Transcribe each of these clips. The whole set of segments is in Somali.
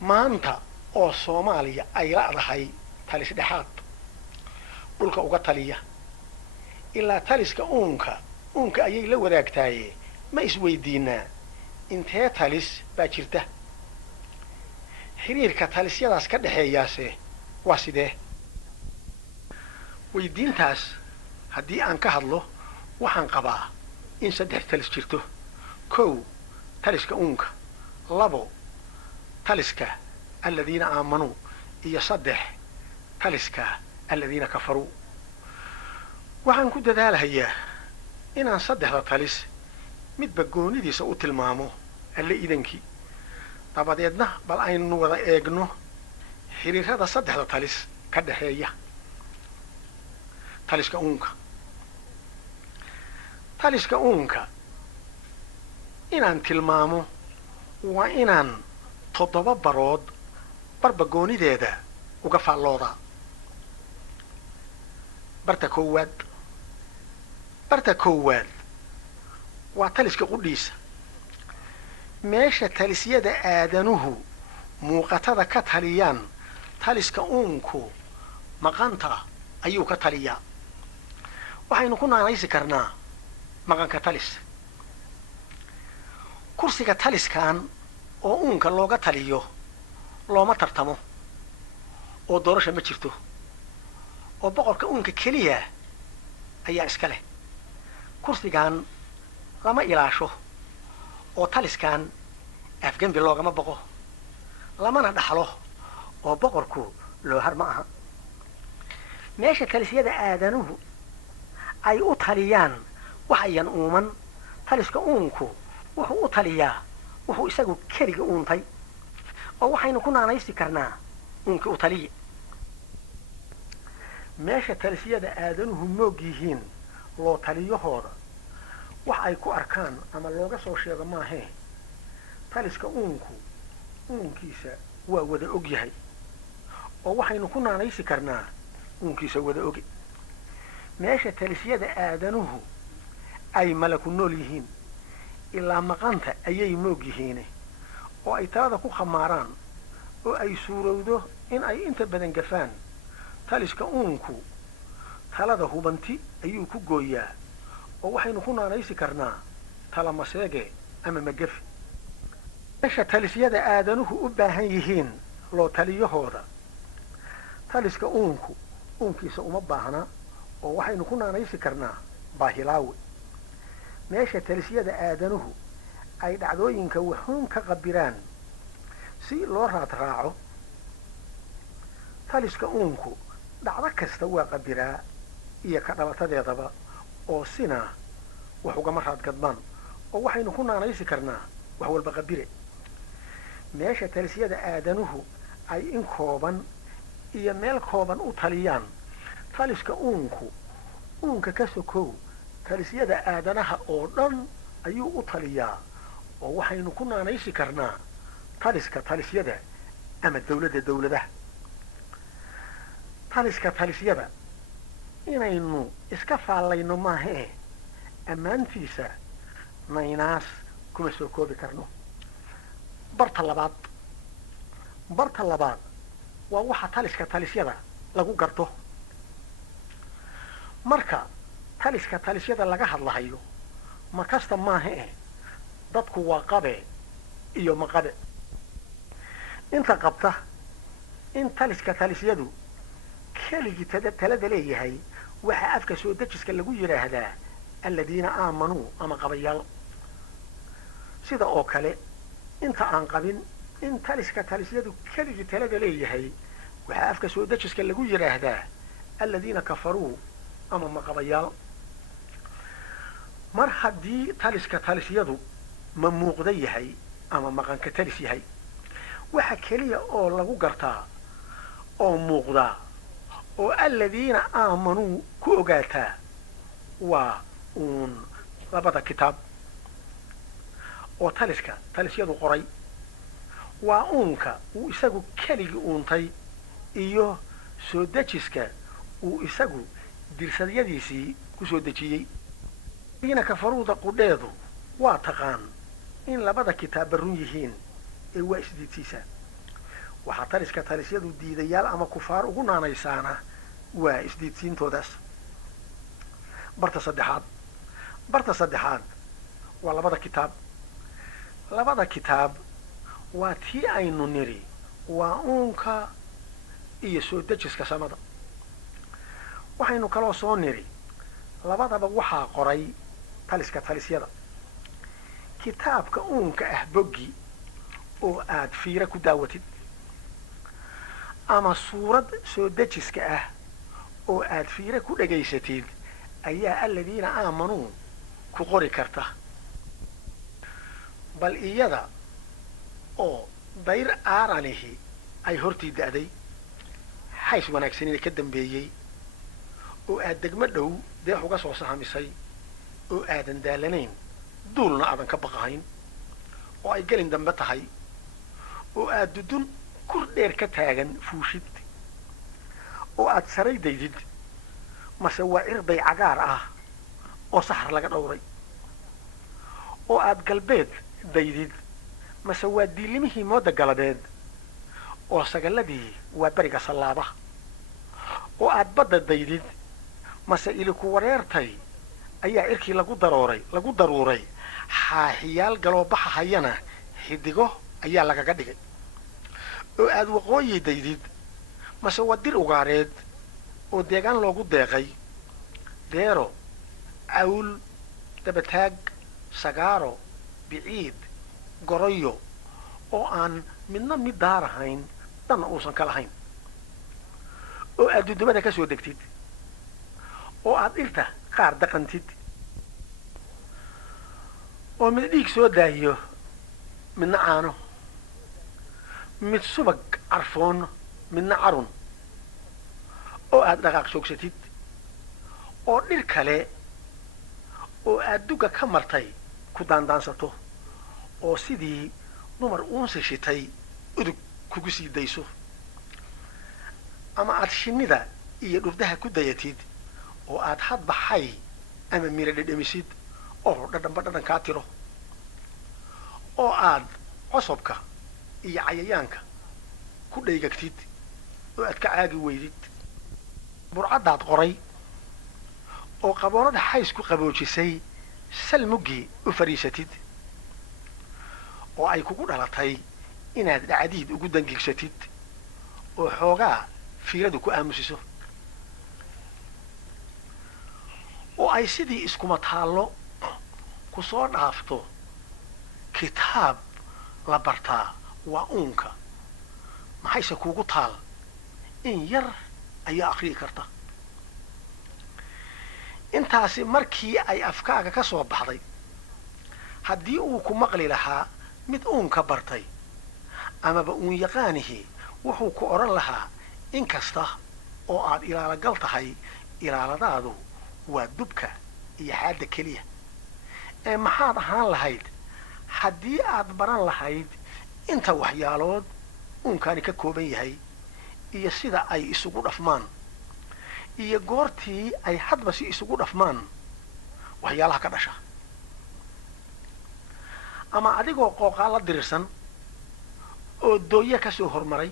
maanta oo Soomaaliya ay leedahay talis dhexaad dhulka uga taliya ilaa taliska uunka ayay la wadaagtaay ma isweydiinaa intee talis baa jirta xiriirka talisyadaas ka dhaxeeyaase waa sidee weydiintaas haddii aan ka hadlo waxaan qabaa in 3 talis jirto 1 taliska uunka 2 taliska الذين آمنوا iyo 3 taliska الذين كفروا waxaan ku dadaalayaa inaan 3 talis midba goonidiisa u tilmaamo alle idankii dabadeedna bal aynu wada eegno xiriirada 3 talis ka dhaxeeya taliska uunka inaan tilmaamo waa inaan 7 barood barba goonideeda uga faallooda barta koowaad waa taliska qudhiisa meesha talisyada aadanuhu muuqatada ka taliyaan taliska uunku maqanta ayuu ka taliyaa waxaynu ku naanaysi karnaa maqanka talis kursiga taliskan oo uunka looga taliyo looma tartamo oo doorasho ma jirto oo boqorka uunka keliya ayaa iska leh kursigan lama ilaasho oo taliskan afgambi loogama boqo lamana dhaxlo oo boqorku loo har ma aha meesha talisyada aadanuhu ay u taliyaan waxayan uuman taliska uunku wuxuu u taliyaa wuxuu isagu keliga uuntay oo waxaynu ku naanaysi karnaa uunka u taliye meesha talisyada aadanuhu moog yihiin loo taliyahooda wax ay ku arkaan ama looga soo sheego maahee taliska uunkiisa waa wada og yahay oo waxaynu ku naanaysi karnaa uunkiisa wada oge meesha talisyada aadanuhu ay malaku nool yihiin ilaa maqanta ayay moog yihiin oo ay talada ku khamaaraan oo ay suurowdo in ay inta badan gafaan taliska uunku talada hubanti ayuu ku gooyaa oo waxaynu ku naanaysi karnaa tala maseege ama magafi meesha talisyada aadanuhu u baahan yihiin loo taliyahooda taliska uunkiisa uma baahna oo waxaynu ku naanaysi karnaa baahilaawe meesha talisyada aadanuhu ay dhacdooyinka wuxuun ka qabiraan si loo raadraaco taliska uunku dhacdo kasta waa qabiraa iyo ka dhalatadeedaba oo sina wax ugama raadgadmaan oo waxaynu ku naanaysi karnaa wax walba qabire meesha talisyada aadanuhu ay in kooban iyo meel kooban u taliyaan taliska uunka ka sokow talisyada aadanaha oo dhan ayuu u taliyaa oo waxaynu ku naanaysi karnaa talisyada ama dawladaha talisyada inaynu iska faallayno maahee ammaantiisa naynaas kuma soo koobi karno barta labaad waa waxa talisyada lagu garto marka talisyada laga hadlahayo ma kasta maahee dadku waa qabe iyo maqabe inta qabta in talisyadu keligii talada leeyahay waxaa afka soo dejiska lagu yidhaahdaa aladiina aamanuu ama qabayaal sida oo kale inta aan qabin in talisyadu keligii talada leeyahay waxaa afka soo dejiska lagu yidhaahdaa aladiina kafaruu ama maqabayaal mar haddii talisyadu ma muuqda yahay ama maqanka talis yahay waxa keliya oo lagu gartaa oo muuqdaa oo aladiina aamanuu ku ogaataa waa uun 2 kitaab oo talisyadu qoray waa uunka uu isagu keligii uuntay iyo soo dejiska uu isagu dirsadyadiisii ku soo dejiyey diina kafaruuda qudheedu waa taqaan in 2 kitaab run yihiin ee waa isdiidsiisa waxaa taliska talisyadu diidayaal ama kufaar ugu naanaysaana waa isdiidsiintoodaas. barta saddexaad waa labada kitaab waa tii aynu niri waa uunka iyo soo dejiska samada. waxaynu kaloo soo niri labadaba waxaa qoray taliska talisyada. kitaabka uunka ah boggi oo aad fiira ku daawatid, ama suurad soo dejiska ah oo aad fiira ku dhegaysatid ayaa aladiina aamanuu ku qori karta. bal iyada oo dayr aaranihi ay hortii da'day, xays wanaagsanina ka dambeeyey, oo aad degmo dhow deex uga soo sahamisay, oo aadan daalanayn, duulna aadan ka baqahayn, oo ay gelin dambe tahay, oo aad dudun kur dheer ka taagan fuushid, oo aad saray daydid, mase waa cirday cagaar ah oo saxar laga dhowray, oo aad galbeed daydid, mase waa diilimihii mooda galabeed, oo sagaladii waa beriga sallaaba, oo aad badda daydid, mase iliku wareertay ayaa cirkii lagu daruuray, xaaxiyaal galoobaxa hayana xidigo ayaa lagaga dhigay, oo aad waqooyi daydid, mase waa dir ugaareed oo deegaan loogu deeqay, deero, cawl, dabataag, sagaaro, biciid, goroyo, oo aan midna mid daarahayn danna uusan ka lahayn, oo aad dudumada ka soo degtid, oo aad dhirta qaar daqantid, oo mid dhiig soo daahiyo, midna caano, mid subag carfoon, midna carun, oo aad dhaqaaq joogsatid, oo dhir kale oo aad dugga ka martay ku daandaansato, oo sidii dumar uunsi shitay udug kugu sii dayso, ama aad shinnida iyo dhurdaha ku dayatid, oo aad hadba xay ama miro dhedhemisid oo dhadhan kaa tiro, oo aad cosobka iyo cayayaanka ku dhaygagtid oo aad ka caagi weydid, burcaddaad qoray oo qaboonada xays ku qaboojisay sal muggii u fadhiisatid, oo ay kugu dhalatay inaad dhacdiid ugu dangigsatid oo xoogaa fiiradu ku aamusiso, oo ay sidii iskuma taallo ku soo dhaafto. kitaab la bartaa waa uunka, maxayse kuugu taal in yar ayaa akhriyi karta. intaasi markii ay afkaaga ka soo baxday, haddii uu ku maqli lahaa mid uunka bartay amaba uun yaqaanihii, wuxuu ku odhan lahaa in kasta oo aad ilaalagal tahay, ilaaladaadu waa dubka iyo xaadda keliya. ee maxaad ahaan lahayd haddii aad baran lahayd inta waxyaalood uunkaani ka kooban yahay, iyo sida ay isugu dhafmaan, iyo goortii ay hadba si isugu dhafmaan waxyaalaha ka dhasha. ama adigoo qooqaa la dirirsan oo dooye ka soo hormaray,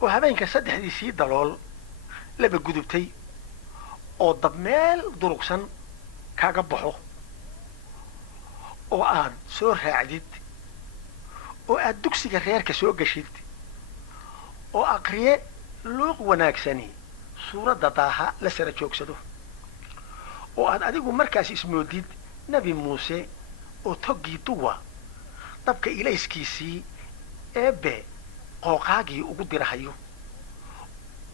oo habeenka 3 dalool laba gudubtay, oo dab meel durugsan kaaga baxo, oo aad soo raacdid, oo aad dugsiga reerka soo gashid, oo aqriye luuq wanaagsani suuradda daaha la sara joogsado, oo aad adigu markaas ismoodid nebi muuse oo toggii duwa dabka ilayskiisii eebbe qooqaagii ugu dirahayo,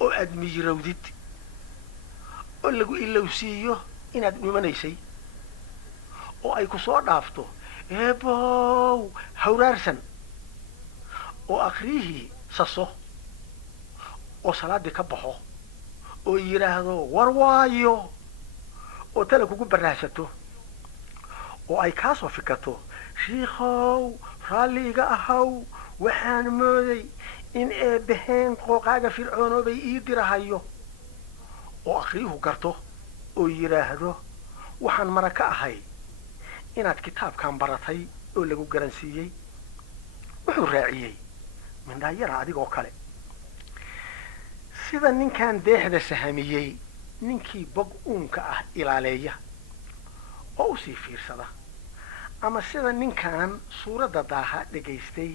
oo aad miyirowdid, oo lagu ilowsiiyo inaad dhumanaysay, oo ay ku soo dhaafto eebow hawraarsan, oo akhriyihii saso, oo salaaddii ka baxo, oo yidhaahdo war waayo, oo tala kugu barraahsato, oo ay kaa soo fikarto shiikhow raalli iga ahaw, waxaan mooday in eebbaheen qooqaaga fircoonoobay ii dirahayo, oo akhriyuhu garto oo yidhaahdo waxaan mara ka ahay inaad kitaabkan baratay oo lagu garansiiyey. wuxuu raaciyey mindhaayara adigoo kale sida ninkan deexda sahamiyey ninkii bog uunka ah ilaaleeya oo usii fiirsada ama sida ninkan suuradda daaha dhegaystay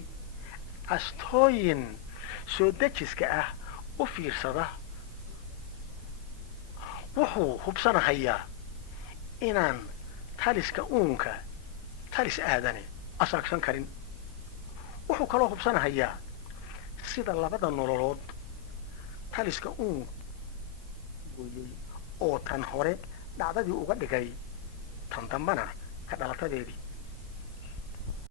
astooyin soo dejiska ah u fiirsada wuxuu hubsanahayaa inaan taliska uunka talis aadane asaagsan karin wuxuu kaloo hubsanahayaa sida labada nololood taliska uun gooyey oo tan hore dhacdadii uga dhigay tan dambana ka dhalatadeedii